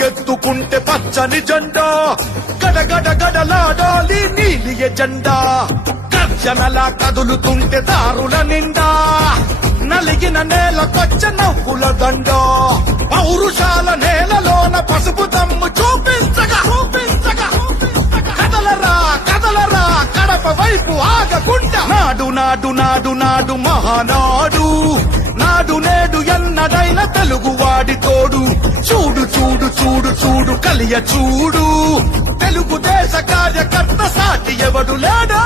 ఎత్తుకుంటే పచ్చని జెండా గడగడ గడలాడాలి నీలి ఎజెండా గర్జనలా కదులుతుంటే దారుల నిండా నలిగిన నేలకొచ్చ నవ్వుల దండ పౌరుషాల నేలలోన పసుపు దమ్ము చూపించగా కదలరా కదలరా కడప వైపు ఆగకుండా నాడు నాడు నాడు నాడు మహానాడు నాడు నేడు ఎన్నడైన తెలుగువాడి తోడు చూడు చూడు చూడు చూడు కలియ చూడు తెలుగుదేశ కార్యకర్త సాటి ఎవడు లేడా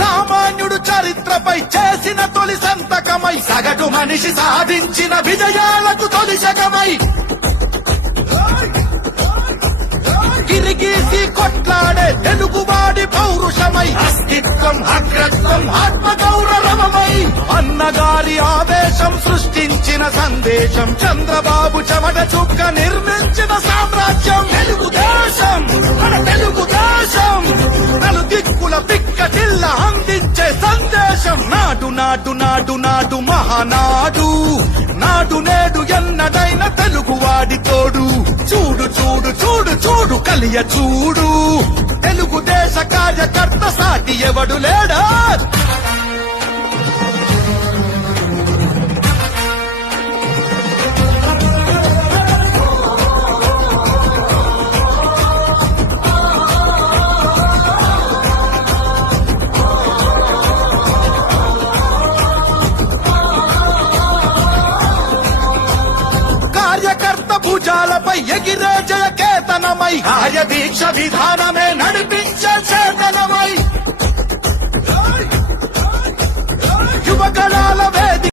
సామాన్యుడు చరిత్రపై చేసిన తొలి సంతకమై సగటు మనిషి సాధించిన విజయాలకు తొలి శకమై గిరిగీసి కొట్లాడే తెలుగువాడి పౌరుషమై అస్తిత్వం అగ్రత్వం ఆత్మగౌరవమై అన్నగారి ఆవేశం సృష్టించిన సందేశం చంద్రబాబు చెమట చుక్క నిర్మించిన సామ్రాజ్యం తెలుగుదేశం మన తెలుగుదేశం నలు దిక్కుల పిక్కటిల్ల అందించే సందేశం నాడు నాడు నాడు నాడు మహానాడు నాడు నేడు ఎన్నడైన తెలుగువాడి తోడు చూడు చూడు చూడు చూడు కలియ చూడు తెలుగుదేశ కార్యకర్త సాటి ఎవడు లేడా కార్యకర్త భుజాలపై ఎగిరే జయ కేతనమై కార్య దీక్ష విధాన